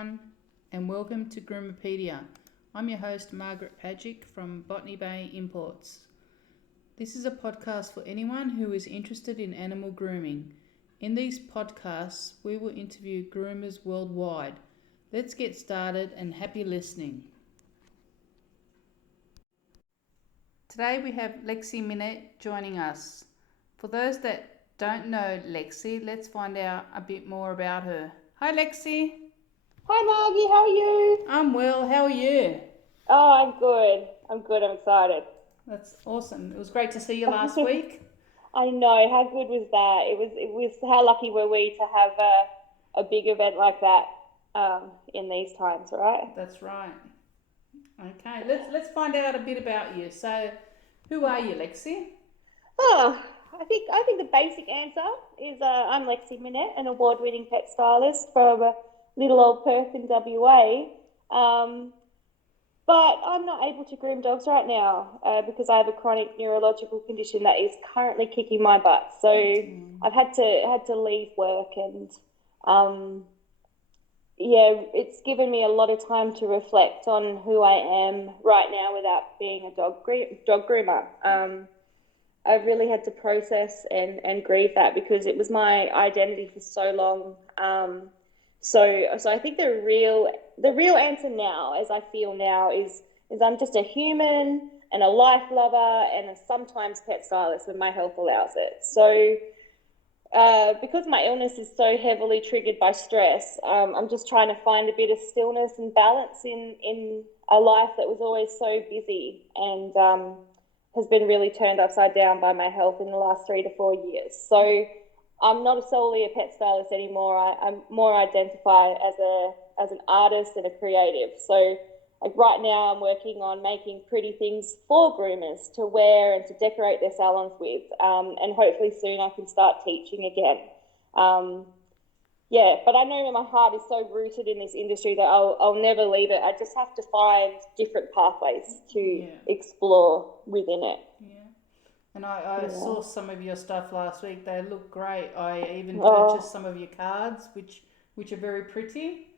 everyone, and welcome to Groomapedia. I'm your host, Margaret Pagic from Botany Bay Imports. This is a podcast for anyone who is interested in animal grooming. In these podcasts, we will interview groomers worldwide. Let's get started and happy listening. Today we have Lexie Minnett joining us. For those that don't know Lexie, let's find out a bit more about her. Hi Lexie. Hi Margie, how are you? I'm well, how are you? Oh, I'm good. I'm excited. That's awesome. It was great to see you last week. I know, how good was that? It was how lucky were we to have a big event like that in these times, right? That's right. Okay, let's find out a bit about you. So, who are you, Lexie? Oh, I think the basic answer is I'm Lexie Minnett, an award-winning pet stylist from little old Perth in WA. But I'm not able to groom dogs right now because I have a chronic neurological condition that is currently kicking my butt. So I've had to leave work, and it's given me a lot of time to reflect on who I am right now without being a dog groomer. I've really had to process and grieve that because it was my identity for so long. So I think the real answer now, as I feel now, is I'm just a human and a life lover and a sometimes pet stylist when my health allows it. So because my illness is so heavily triggered by stress, I'm just trying to find a bit of stillness and balance in a life that was always so busy and has been really turned upside down by my health in the last 3 to 4 years. So I'm not solely a pet stylist anymore. I'm more identified as an artist and a creative. So like right now I'm working on making pretty things for groomers to wear and to decorate their salons with. And hopefully soon I can start teaching again. But I know that my heart is so rooted in this industry that I'll never leave it. I just have to find different pathways to explore within it. Yeah. And I saw some of your stuff last week. They look great. I even purchased some of your cards, which are very pretty.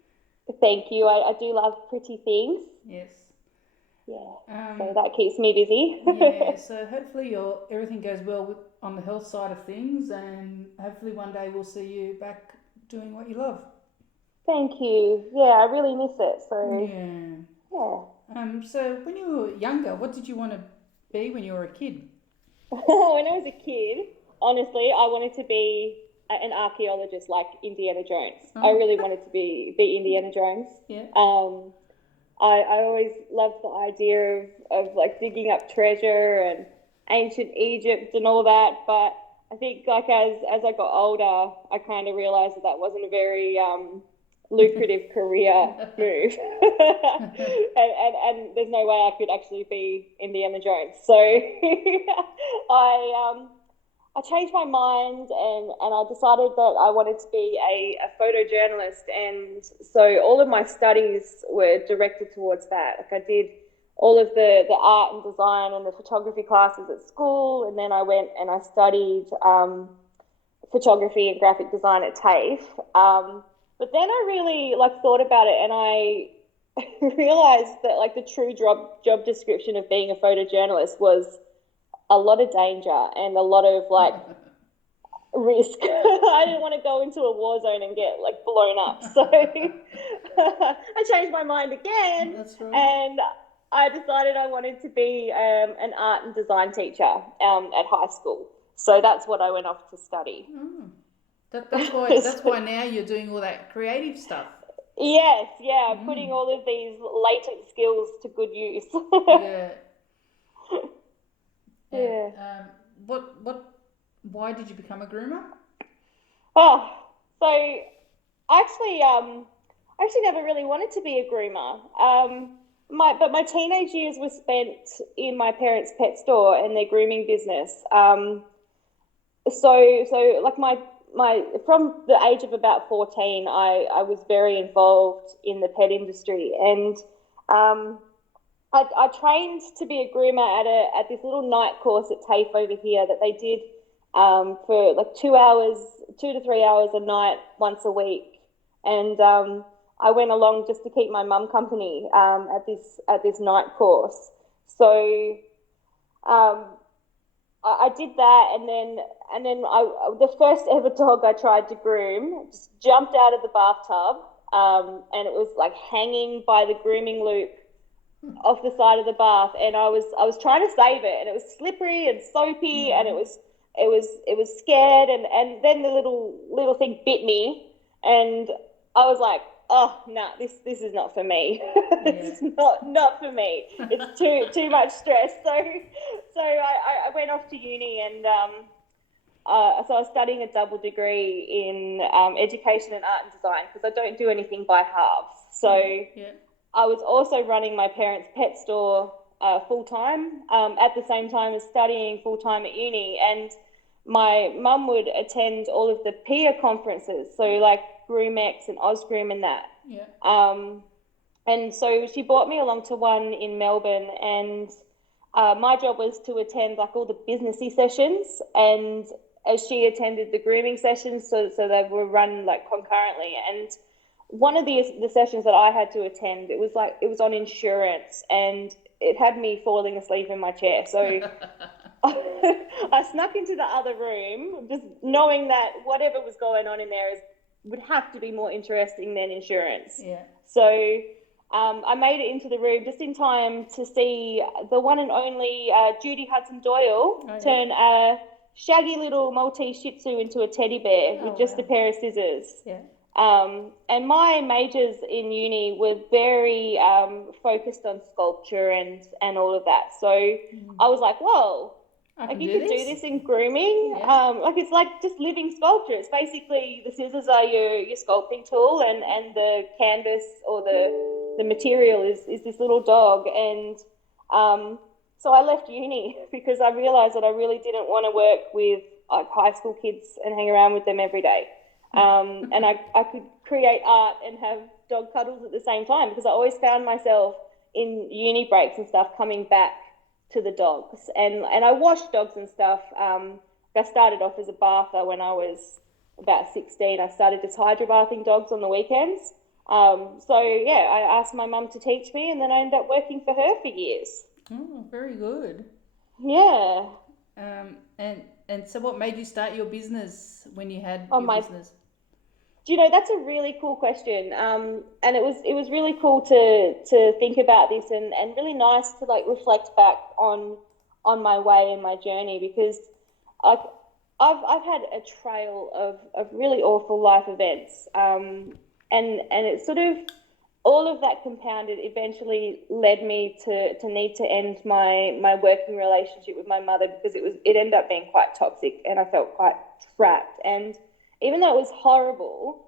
Thank you. I do love pretty things. Yes. Yeah. So that keeps me busy. Yeah. So hopefully everything goes well on the health side of things, and hopefully one day we'll see you back doing what you love. Thank you. Yeah, I really miss it. So yeah. So when you were younger, what did you want to be when you were a kid? When I was a kid, honestly, I wanted to be an archaeologist like Indiana Jones. I really wanted to be Indiana Jones. Yeah. I always loved the idea of like digging up treasure and ancient Egypt and all that, but I think like as I got older, I kind of realized that wasn't a very lucrative career move. and there's no way I could actually be Indiana Jones. So I changed my mind and I decided that I wanted to be a photojournalist, and so all of my studies were directed towards that. Like I did all of the art and design and the photography classes at school, and then I went and I studied photography and graphic design at TAFE. But then I really thought about it, and I realized that the true job description of being a photojournalist was a lot of danger and a lot of risk. I didn't want to go into a war zone and get blown up. So I changed my mind again. That's right. And I decided I wanted to be an art and design teacher at high school. So that's what I went off to study. That's why now you're doing all that creative stuff. Yes, yeah, putting all of these latent skills to good use. Yeah. Why did you become a groomer? Oh, so I actually never really wanted to be a groomer. But my teenage years were spent in my parents' pet store and their grooming business. My from the age of about 14, I was very involved in the pet industry, and I trained to be a groomer at this little night course at TAFE over here that they did for 2 to 3 hours a night once a week, and I went along just to keep my mum company at this night course. So I did that, and then the first ever dog I tried to groom just jumped out of the bathtub, and it was like hanging by the grooming loop off the side of the bath, and I was trying to save it, and it was slippery and soapy, and it was scared, and then the little thing bit me, and I was like, oh no, this is not for me. It's not for me. It's too much stress. So I went off to uni, and so I was studying a double degree in education and art and design, because I don't do anything by halves. So I was also running my parents' pet store full time at the same time as studying full time at uni, and my mum would attend all of the peer conferences, so like Groomex and Osgroom and that. And so she brought me along to one in Melbourne, and my job was to attend like all the businessy sessions, and as she attended the grooming sessions, so they were run like concurrently. And one of the sessions that I had to attend, it was on insurance, and it had me falling asleep in my chair. So I snuck into the other room, just knowing that whatever was going on in there would have to be more interesting than insurance. So I made it into the room just in time to see the one and only Judy Hudson-Doyle turn a shaggy little Maltese Shih Tzu into a teddy bear with just a pair of scissors. And my majors in uni were very focused on sculpture and all of that. So I was like, whoa, like you could do this in grooming. Like it's like just living sculpture. It's basically the scissors are your sculpting tool, and the canvas or the material is this little dog. And so I left uni because I realized that I really didn't want to work with like high school kids and hang around with them every day. And I could create art and have dog cuddles at the same time, because I always found myself in uni breaks and stuff coming back to the dogs. And I washed dogs and stuff. I started off as a bather when I was about 16. I started just hydrobathing dogs on the weekends. So yeah, I asked my mum to teach me, and then I ended up working for her for years. Oh, very good. Yeah. And so what made you start your business when you had your business? Do you know, that's a really cool question. And it was really cool to think about this, and really nice to like reflect back on my way and my journey, because I've had a trail of really awful life events. And it sort of, all of that compounded eventually led me to need to end my working relationship with my mother, because it ended up being quite toxic, and I felt quite trapped. And even though it was horrible,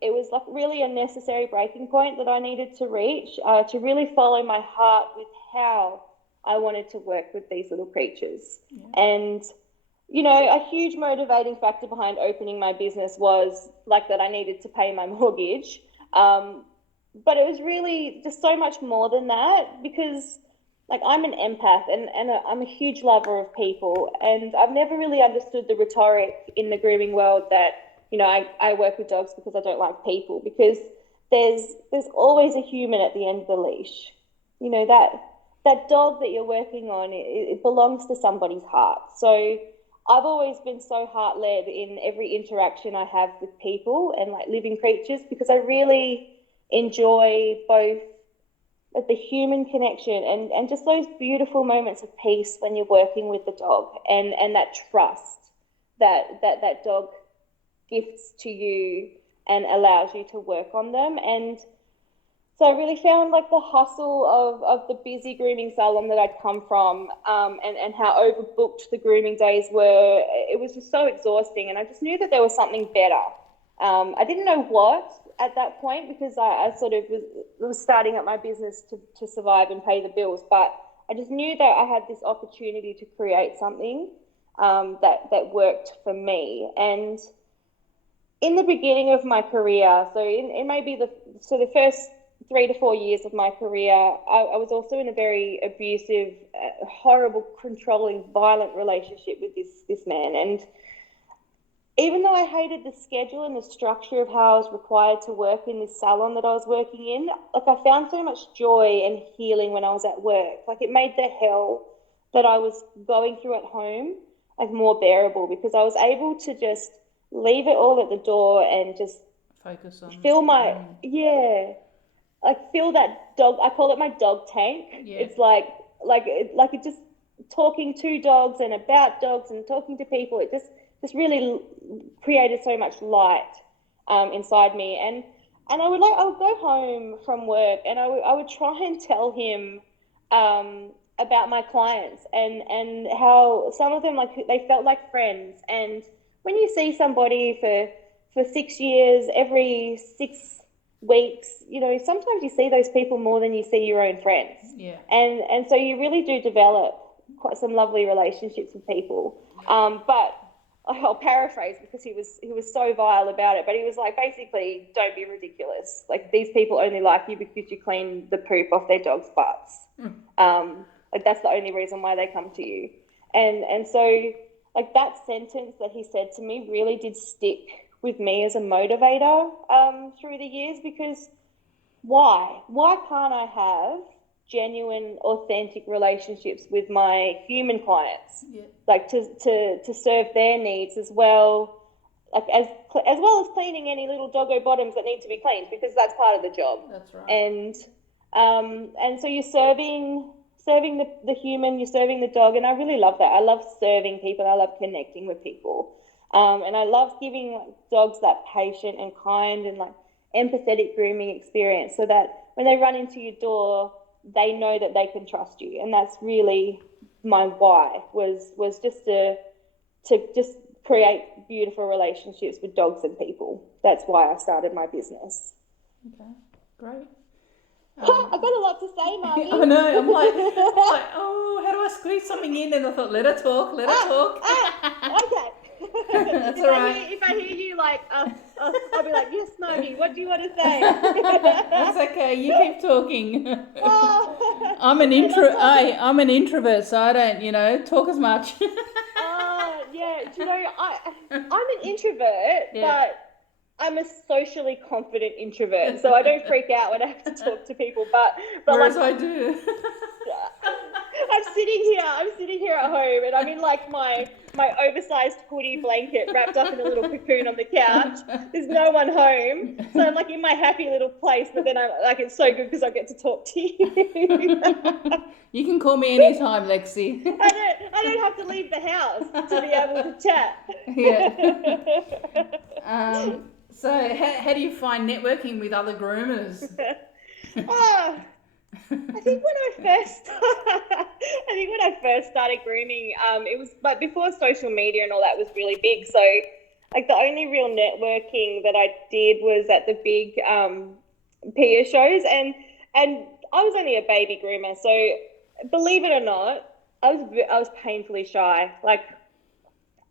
it was like really a necessary breaking point that I needed to reach to really follow my heart with how I wanted to work with these little creatures. And, you know, a huge motivating factor behind opening my business was like that I needed to pay my mortgage. But it was really just so much more than that, because like I'm an empath and I'm a huge lover of people, and I've never really understood the rhetoric in the grooming world that, you know, I work with dogs because I don't like people, because there's always a human at the end of the leash. You know, that dog that you're working on, it belongs to somebody's heart. So I've always been so heart-led in every interaction I have with people and like living creatures, because I really enjoy both the human connection and just those beautiful moments of peace when you're working with the dog, and that trust that dog gifts to you and allows you to work on them. And so I really found like the hustle of the busy grooming salon that I'd come from, and how overbooked the grooming days were. It was just so exhausting, and I just knew that there was something better. I didn't know what at that point, because I sort of was starting up my business to survive and pay the bills, but I just knew that I had this opportunity to create something that worked for me. And in the beginning of my career, so in maybe the first 3 to 4 years of my career, I was also in a very abusive, horrible, controlling, violent relationship with this man. And even though I hated the schedule and the structure of how I was required to work in this salon that I was working in, like I found so much joy and healing when I was at work. Like it made the hell that I was going through at home like more bearable, because I was able to just leave it all at the door and just focus on feel feel that dog. I call it my dog tank. Yeah. It's like it just talking to dogs and about dogs and talking to people. It just really created so much light inside me. And I would go home from work and I would try and tell him about my clients and how some of them, like, they felt like friends. And when you see somebody for 6 years, every 6 weeks, you know, sometimes you see those people more than you see your own friends. Yeah. And so you really do develop quite some lovely relationships with people. But I'll paraphrase, because he was so vile about it, but he was like, basically, don't be ridiculous. Like, these people only like you because you clean the poop off their dog's butts. Like, that's the only reason why they come to you. And so, like, that sentence that he said to me really did stick with me as a motivator through the years, because why can't I have genuine, authentic relationships with my human clients? Yeah. Like to serve their needs as well, like as well as cleaning any little doggo bottoms that need to be cleaned, because that's part of the job. That's right. And so you're serving the human, you're serving the dog, and I really love that. I love serving people. I love connecting with people. And I love giving dogs that patient and kind and like empathetic grooming experience, so that when they run into your door, they know that they can trust you. And that's really my why, was just to just create beautiful relationships with dogs and people. That's why I started my business. Okay, great. I've got a lot to say, Margie. I know. I'm like, oh, how do I squeeze something in? And I thought, let her talk. Okay. That's all right. If I hear you, like, I'll be like, yes, Margie, what do you want to say? That's okay. You keep talking. I'm an introvert, so I don't, talk as much. Yeah. Do you know, I'm an introvert, but I'm a socially confident introvert, so I don't freak out when I have to talk to people. But whereas I do. I'm sitting here at home, and I'm in like my oversized hoodie blanket wrapped up in a little cocoon on the couch. There's no one home, so I'm like in my happy little place. But then I'm like, it's so good because I get to talk to you. You can call me anytime, Lexie. I don't have to leave the house to be able to chat. Yeah. So how do you find networking with other groomers? I think when I first started grooming, it was but before social media and all that was really big. So like the only real networking that I did was at the big peer shows, and I was only a baby groomer. So believe it or not, I was painfully shy. Like,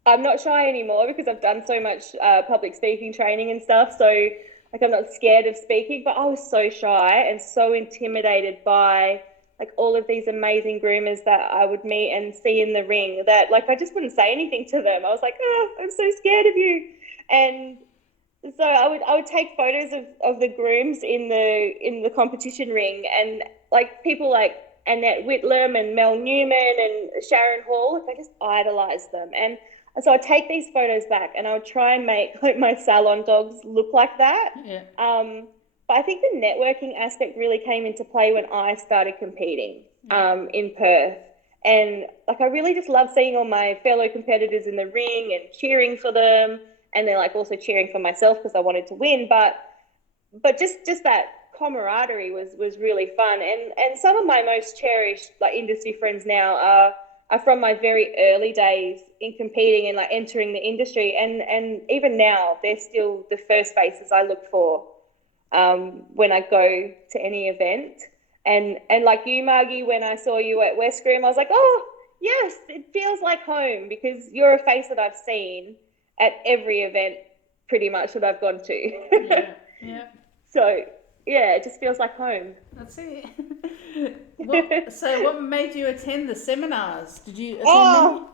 I'm not shy anymore because I've done so much public speaking training and stuff. So like, I'm not scared of speaking, but I was so shy and so intimidated by like all of these amazing groomers that I would meet and see in the ring, that like I just wouldn't say anything to them. I was like, oh, I'm so scared of you. And so I would take photos of the grooms in the competition ring, and like people like Annette Whitlam and Mel Newman and Sharon Hall, like I just idolized them. And so I'd take these photos back and I would try and make like my salon dogs look like that. Yeah. But I think the networking aspect really came into play when I started competing in Perth. And like I really just love seeing all my fellow competitors in the ring and cheering for them, and then like also cheering for myself because I wanted to win. But just that camaraderie was really fun. And some of my most cherished like industry friends now are from my very early days in competing and like entering the industry, and even now they're still the first faces I look for when I go to any event. And like you, Margie, when I saw you at West Groom, I was like, oh yes, it feels like home, because you're a face that I've seen at every event pretty much that I've gone to. Yeah. So yeah, it just feels like home. That's it. So what made you attend the seminars? Did you attend them?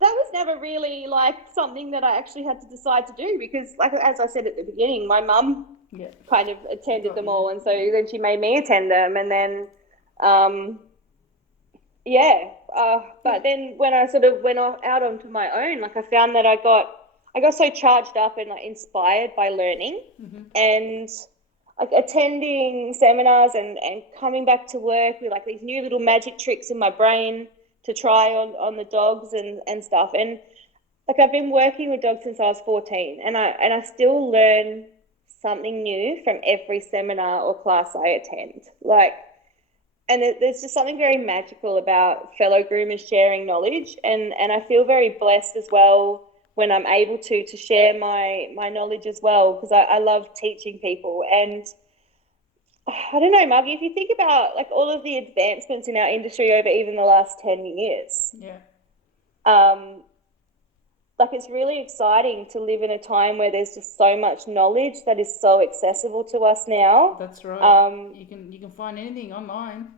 That was never really like something that I actually had to decide to do because, like as I said at the beginning, my mum kind of attended them all, and so then she made me attend them, and then but then when I sort of went out onto my own, like I found that I got so charged up and like inspired by learning and like attending seminars and coming back to work with like these new little magic tricks in my brain to try on the dogs and stuff. And like I've been working with dogs since I was 14, and I still learn something new from every seminar or class I attend. Like, and there's just something very magical about fellow groomers sharing knowledge, and I feel very blessed as well when I'm able to share my knowledge as well, because I love teaching people. And I don't know, Margie, if you think about like all of the advancements in our industry over even the last 10 years, like it's really exciting to live in a time where there's just so much knowledge that is so accessible to us now. That's right. You can find anything online.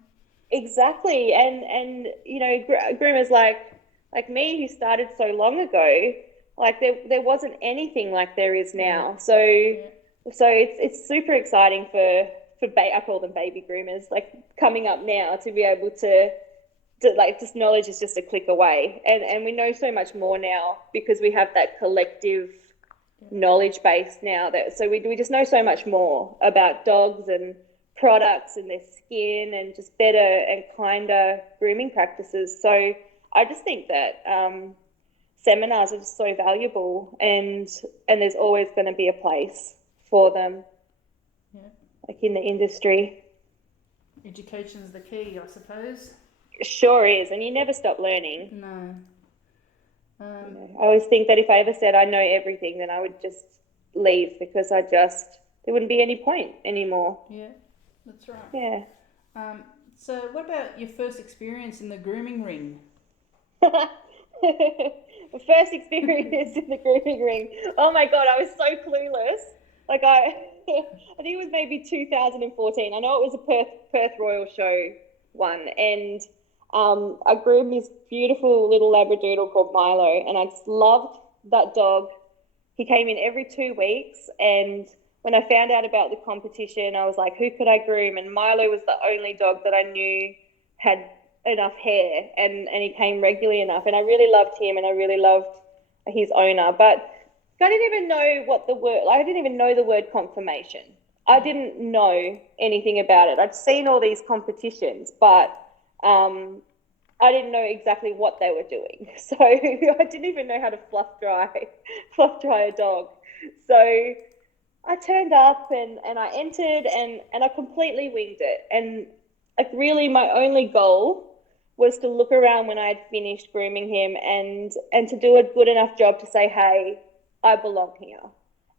Exactly. And you know, groomers like me who started so long ago, like there wasn't anything like there is now. So it's super exciting for I call them baby groomers, like coming up now to be able to like just knowledge is just a click away, and we know so much more now because we have that collective knowledge base now, that so we just know so much more about dogs and products and their skin and just better and kinder grooming practices. So I just think that seminars are just so valuable, and there's always going to be a place for them, like in the industry. Education's the key, I suppose. Sure is, and you never stop learning. No. I always think that if I ever said I know everything, then I would just leave, because there wouldn't be any point anymore. Yeah, that's right. Yeah. So what about your first experience in the grooming ring? The first experience in the grooming ring. Oh my God, I was so clueless. Like I think it was maybe 2014. I know it was a Perth Royal Show one, and I groomed this beautiful little Labradoodle called Milo, and I just loved that dog. He came in every 2 weeks, and when I found out about the competition, I was like, who could I groom? And Milo was the only dog that I knew had enough hair, and he came regularly enough, and I really loved him, and I really loved his owner. But I didn't even know I didn't even know the word confirmation. I didn't know anything about it. I'd seen all these competitions, but I didn't know exactly what they were doing. So I didn't even know how to fluff dry a dog. So I turned up and I entered and I completely winged it. And like really my only goal was to look around when I had finished grooming him and to do a good enough job to say, hey, I belong here.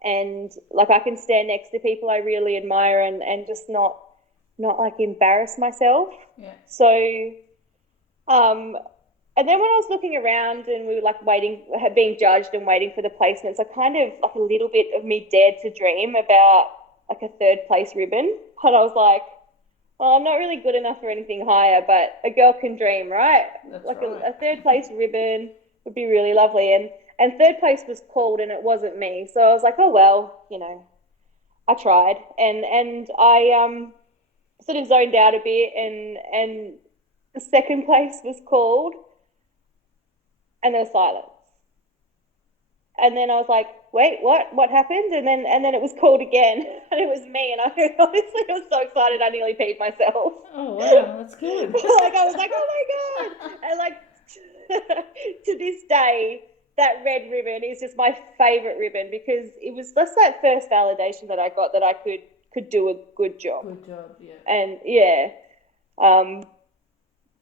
And like I can stand next to people I really admire and just not like embarrass myself. Yeah. So and then when I was looking around and we were like being judged and waiting for the placements, I kind of like a little bit of me dared to dream about like a 3rd place ribbon. And I was like, well, I'm not really good enough for anything higher, but a girl can dream, right? That's like right. a 3rd place ribbon would be really lovely. And 3rd place was called and it wasn't me. So I was like, oh, well, you know, I tried. And I sort of zoned out a bit and the 2nd place was called and there was silence. And then I was like, wait, what happened? And then it was called again and it was me. And I honestly was so excited I nearly peed myself. Oh, wow, that's good. Like I was like, oh my God. And like to this day, that red ribbon is just my favorite ribbon because it was just that first validation that I got that I could do a good job. Good job, yeah. And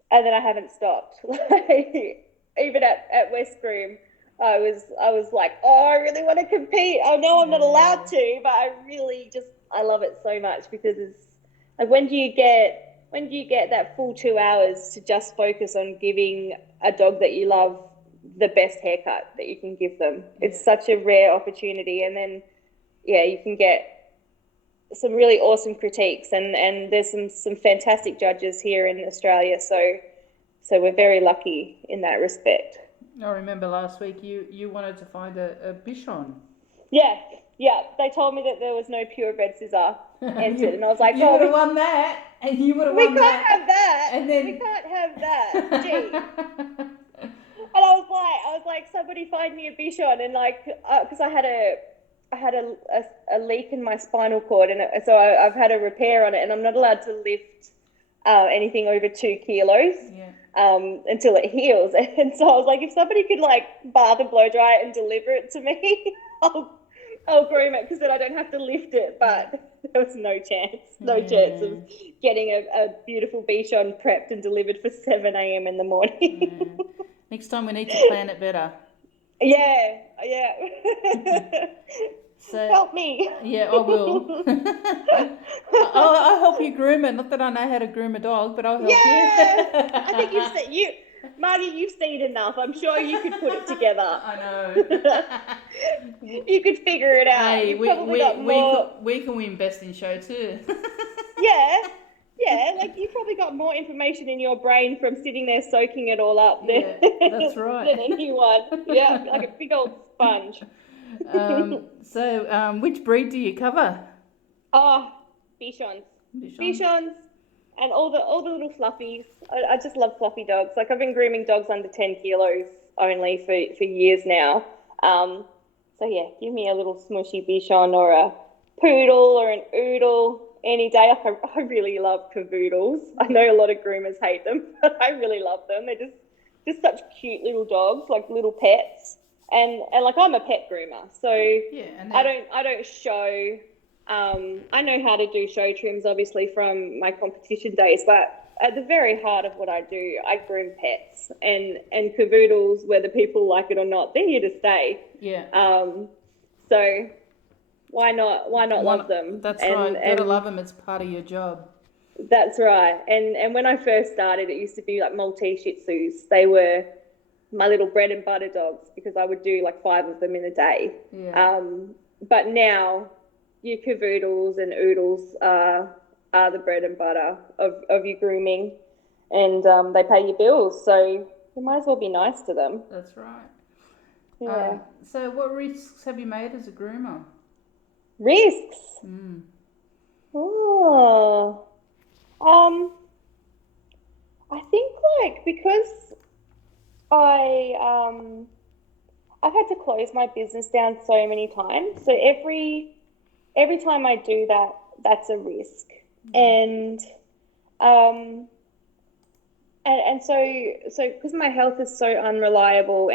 and then I haven't stopped. Like, even at West Groom, I was like, oh, I really want to compete. I know I'm not allowed to, but I love it so much because it's like when do you get that full 2 hours to just focus on giving a dog that you love the best haircut that you can give them? It's such a rare opportunity. And then you can get some really awesome critiques and there's some fantastic judges here in Australia, so we're very lucky in that respect. I remember last week you wanted to find a Bichon. Yeah. They told me that there was no purebred scissor entered, and I was like, you would have won that, and you would have won that. We can't have that. And then we can't have that. Gee. And I was like, somebody find me a Bichon, and like, because I had a leak in my spinal cord, and so I've had a repair on it, and I'm not allowed to lift anything over 2 kilos until it heals. And so I was like, if somebody could like bath and blow dry it and deliver it to me, I'll groom it, because then I don't have to lift it. But there was no chance of getting a beautiful Bichon prepped and delivered for 7 a.m. in the morning. Next time we need to plan it better. Yeah. So help me. Yeah, I will. I'll help you groom it. Not that I know how to groom a dog, but I'll help you. I think Margie, you've seen enough. I'm sure you could put it together. I know. You could figure it out. Hey, we can win Best in Show too. Yeah, like you've probably got more information in your brain from sitting there soaking it all up that's right. than anyone. Yeah, like a big old sponge. So which breed do you cover? Oh, Bichons, and all the little fluffies. I just love fluffy dogs. Like I've been grooming dogs under 10 kilos only for years now. So yeah, give me a little smushy Bichon or a poodle or an oodle any day. I really love cavoodles. I know a lot of groomers hate them, but I really love them. They're just such cute little dogs, like little pets. And like I'm a pet groomer, so I don't show. I know how to do show trims, obviously, from my competition days, but at the very heart of what I do, I groom pets, and cavoodles, whether people like it or not, they're here to stay. Yeah. So why not love them? That's right. You gotta love them. It's part of your job. That's right. And when I first started, it used to be like Maltese Shih Tzus. They were my little bread and butter dogs, because I would do like 5 of them in a day. Yeah. But now your cavoodles and oodles are the bread and butter of your grooming, and they pay your bills, so you might as well be nice to them. That's right. Yeah. So what risks have you made as a groomer? Risks? I think like because I've had to close my business down so many times. So every time I do that, that's a risk. And so because my health is so unreliable,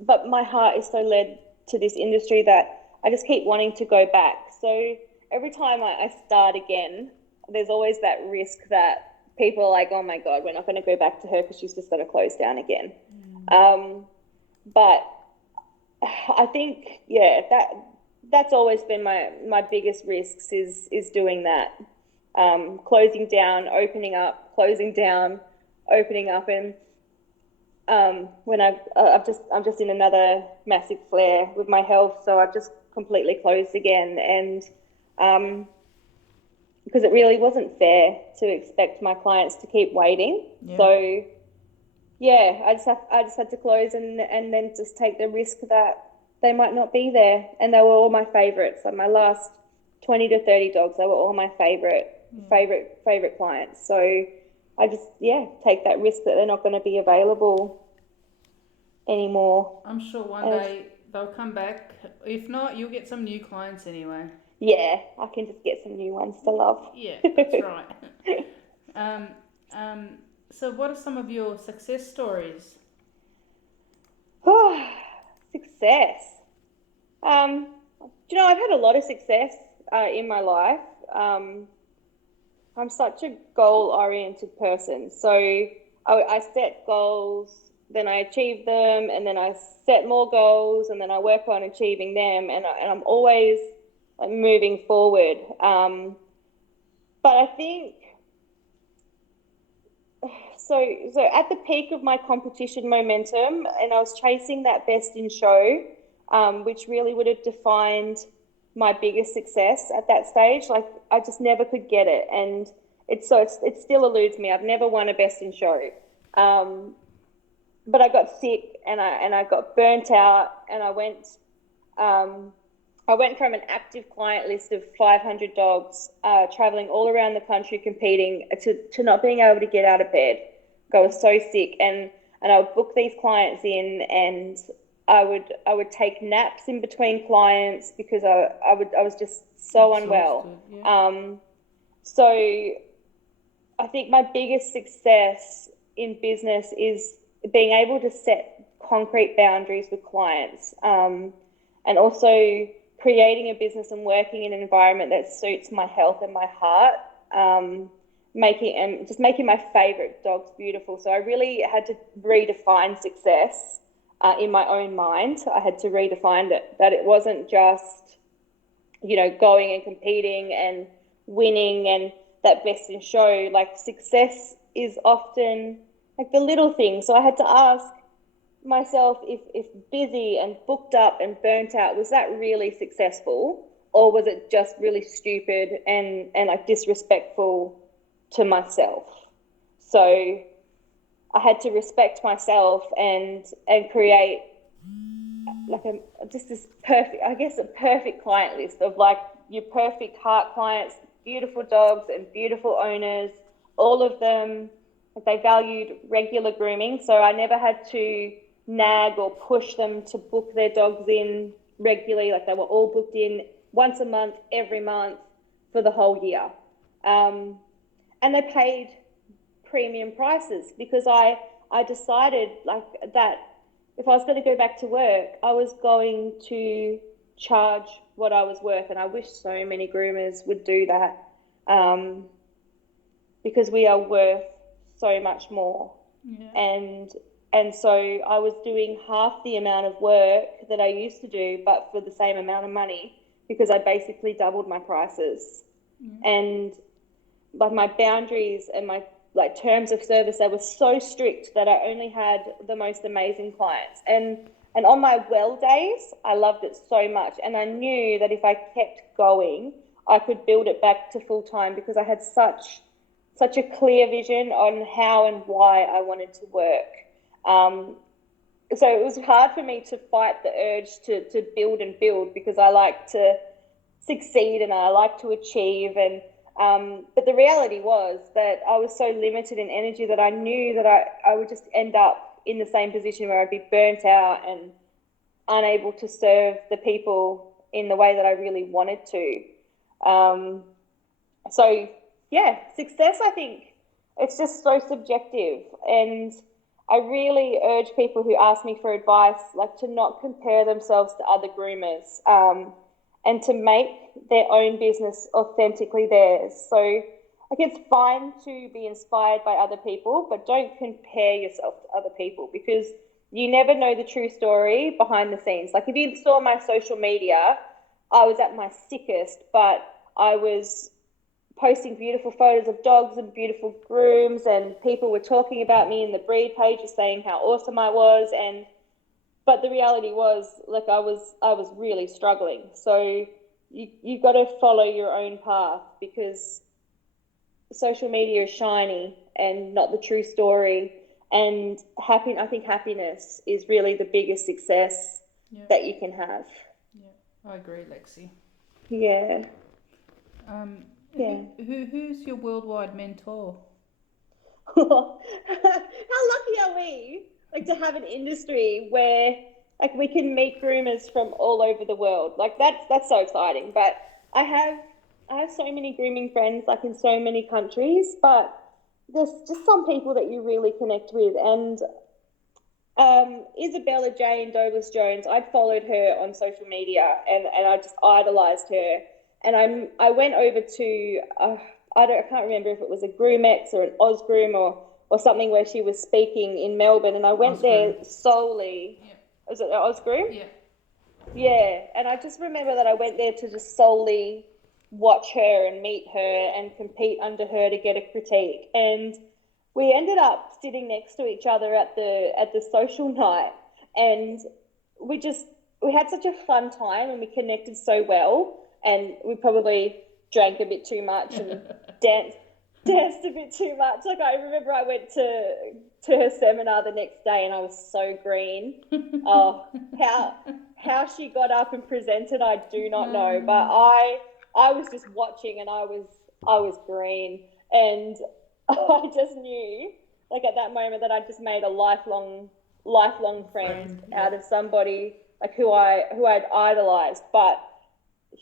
but my heart is so led to this industry that I just keep wanting to go back. So every time I start again, there's always that risk that people are like, oh my God, we're not going to go back to her because she's just going to close down again. But I think, that's always been my biggest risks is doing that. Closing down, opening up, closing down, opening up. And when I'm just in another massive flare with my health, so I've just completely closed again. And because it really wasn't fair to expect my clients to keep waiting. Yeah. So I just had to close and then just take the risk that they might not be there. And they were all my favourites. Like my last 20 to 30 dogs, they were all my favourite clients. So I just take that risk that they're not going to be available anymore. I'm sure one day they'll come back. If not, you'll get some new clients anyway. Yeah, I can just get some new ones to love. Yeah, that's right. So what are some of your success stories? Success. I've had a lot of success in my life. I'm such a goal-oriented person. So I set goals, then I achieve them, and then I set more goals, and then I work on achieving them, and I'm always moving forward. But I think so at the peak of my competition momentum, and I was chasing that best in show, which really would have defined my biggest success at that stage. Like I just never could get it, and it still eludes me. I've never won a best in show. but I got sick and I got burnt out, and I went from an active client list of 500 dogs, traveling all around the country competing, to not being able to get out of bed. I was so sick, and I would book these clients in, and I would take naps in between clients because I was just so unwell. Yeah. So I think my biggest success in business is being able to set concrete boundaries with clients, and also creating a business and working in an environment that suits my health and my heart, making my favorite dogs beautiful. So I really had to redefine success in my own mind. I had to redefine that it wasn't just, going and competing and winning and that best in show. Like, success is often like the little things. So I had to ask myself, if busy and booked up and burnt out, was that really successful, or was it just really stupid and like disrespectful to myself? So I had to respect myself and create like a perfect client list of like your perfect heart clients, beautiful dogs and beautiful owners. All of them, they valued regular grooming, so I never had to nag or push them to book their dogs in regularly. Like, they were all booked in once a month, every month, for the whole year. And they paid premium prices because I decided like that if I was going to go back to work, I was going to charge what I was worth. And I wish so many groomers would do that, because we are worth so much more. Yeah. And so I was doing half the amount of work that I used to do, but for the same amount of money, because I basically doubled my prices. Yeah. And like my boundaries and my like terms of service, they were so strict that I only had the most amazing clients. And on my well days, I loved it so much. And I knew that if I kept going, I could build it back to full time, because I had such a clear vision on how and why I wanted to work. So it was hard for me to fight the urge to build and build, because I like to succeed and I like to achieve. And but the reality was that I was so limited in energy that I knew that I would just end up in the same position where I'd be burnt out and unable to serve the people in the way that I really wanted to. So yeah, success, I think it's just so subjective, and I really urge people who ask me for advice, like, to not compare themselves to other groomers, and to make their own business authentically theirs. So like, it's fine to be inspired by other people, but don't compare yourself to other people, because you never know the true story behind the scenes. Like, if you saw my social media, I was at my sickest, but I was posting beautiful photos of dogs and beautiful grooms, and people were talking about me in the breed pages saying how awesome I was. But the reality was, like, I was really struggling. So you've got to follow your own path, because social media is shiny and not the true story. And I think happiness is really the biggest success that you can have. Yeah, I agree, Lexie. Yeah. Who's your worldwide mentor? How lucky are we, like, to have an industry where, like, we can meet groomers from all over the world? Like, that's so exciting. But I have so many grooming friends, like, in so many countries, but there's just some people that you really connect with. And Isabella Jane Douglas Jones, I'd followed her on social media, and I just idolized her. And I went over to I can't remember if it was a Groomex or an Osgroom or something, where she was speaking in Melbourne, and I went there solely. Yeah. Was it an Osgroom? Yeah. Yeah, and I just remember that I went there to just solely watch her and meet her and compete under her to get a critique. And we ended up sitting next to each other at the social night, and we had such a fun time, and we connected so well, and we probably drank a bit too much and just a bit too much. Like I remember I went to her seminar the next day and I was so green. Oh, how she got up and presented, I do not know. But I was just watching and I was green, and I just knew, like at that moment, that I just made a lifelong friend out of somebody like who I'd idolized. But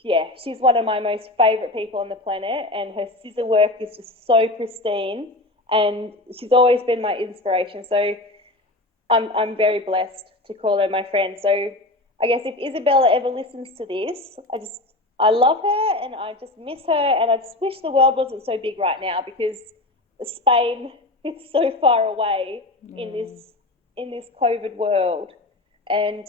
yeah, she's one of my most favorite people on the planet, and her scissor work is just so pristine, and she's always been my inspiration. So I'm very blessed to call her my friend. So I guess if Isabella ever listens to this, I love her and I just miss her, and I just wish the world wasn't so big right now, because Spain is so far away in this COVID world. And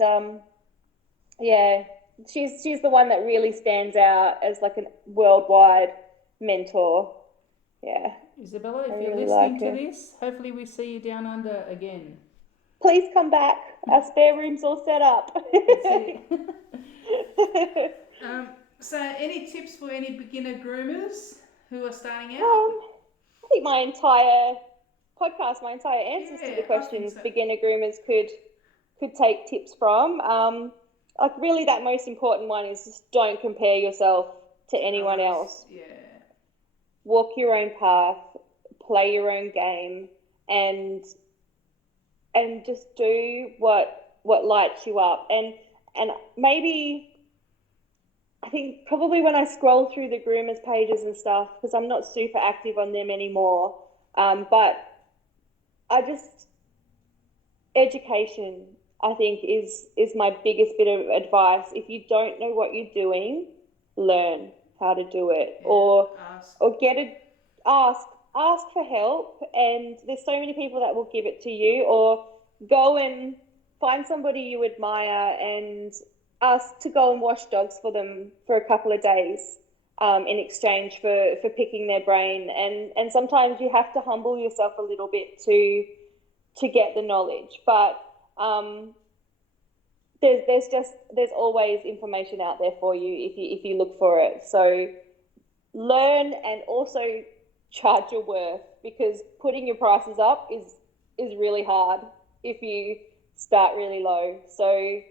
yeah, she's the one that really stands out as like a worldwide mentor. Yeah. Isabella, if you're listening to this, hopefully we see you down under again. Please come back. Our spare room's all set up. That's it. So any tips for any beginner groomers who are starting out? I think my entire podcast, my entire answers to the questions beginner groomers could take tips from. Like really that most important one is just don't compare yourself to anyone else. Yeah. Walk your own path, play your own game, and just do what lights you up. And maybe I think probably when I scroll through the groomers pages and stuff, because I'm not super active on them anymore, but education, I think, is my biggest bit of advice. If you don't know what you're doing, learn how to do it, or ask for help. And there's so many people that will give it to you, or go and find somebody you admire and ask to go and wash dogs for them for a couple of days, in exchange for picking their brain. And sometimes you have to humble yourself a little bit to get the knowledge, but there's always information out there for you if you look for it. So learn, and also charge your worth, because putting your prices up is really hard if you start really low. So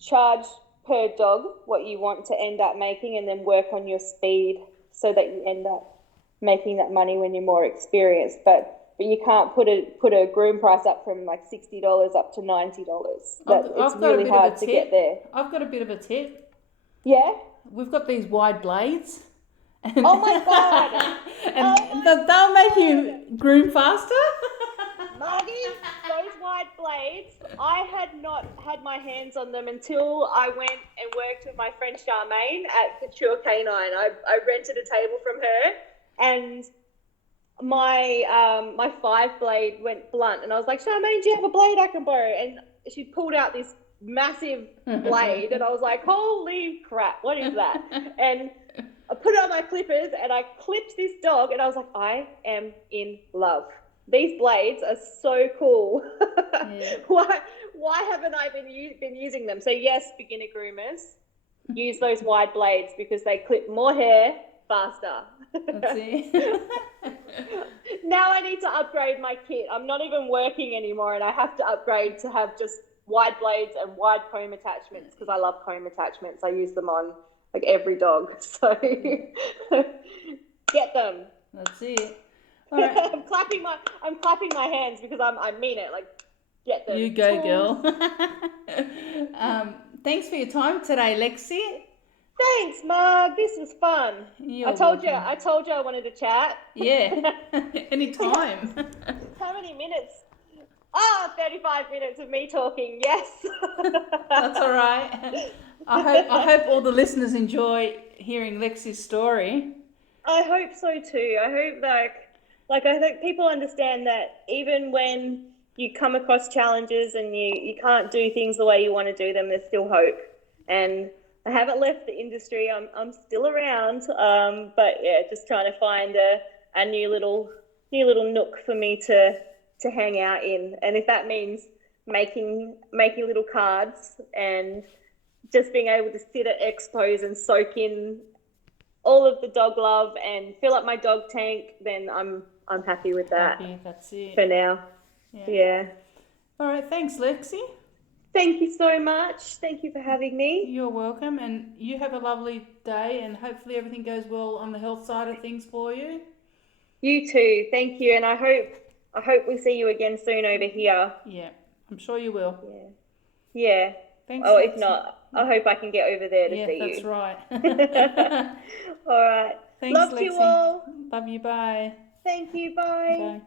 charge per dog what you want to end up making, and then work on your speed so that you end up making that money when you're more experienced. But you can't put a groom price up from like $60 up to $90. It's really hard to get there. I've got a bit of a tip. Yeah? We've got these wide blades. Oh my God! They'll make you groom faster. Margie, those wide blades, I had not had my hands on them until I went and worked with my friend Charmaine at Couture Canine. I rented a table from her, and my 5-blade went blunt, and I was like, Charmaine, do you have a blade I can borrow? And she pulled out this massive blade, and I was like, holy crap, what is that? And I put it on my clippers and I clipped this dog, and I was like, I am in love. These blades are so cool. Yeah. Why haven't I been using them? So yes, beginner groomers, use those wide blades, because they clip more hair faster. That's it. Now I need to upgrade my kit. I'm not even working anymore, and I have to upgrade to have just wide blades and wide comb attachments, because I love comb attachments. I use them on like every dog. So get them. That's it. All right. I'm clapping my hands because I mean it. Like, get them. You go, girl. Thanks for your time today, Lexie. Thanks, Marg. This was fun. I told you I wanted to chat. Yeah. Anytime. How many minutes? 35 minutes of me talking. Yes. That's all right. I hope all the listeners enjoy hearing Lexie's story. I hope so too. I hope I think people understand that even when you come across challenges and you can't do things the way you want to do them, there's still hope. And I haven't left the industry. I'm still around. But yeah, just trying to find a new little nook for me to hang out in. And if that means making little cards and just being able to sit at expos and soak in all of the dog love and fill up my dog tank, then I'm happy with that. Happy, that's it. For now. Yeah. All right, thanks, Lexie. Thank you so much. Thank you for having me. You're welcome, and you have a lovely day, and hopefully everything goes well on the health side of things for you. You too. Thank you, and I hope we see you again soon over here. Yeah, I'm sure you will. Yeah. Thanks, Oh, Lexie. if not, I hope I can get over there to see you. Yeah, that's right. All right. Thanks, Love Lexie. you all. Love you. Bye. Thank you. Bye. Bye.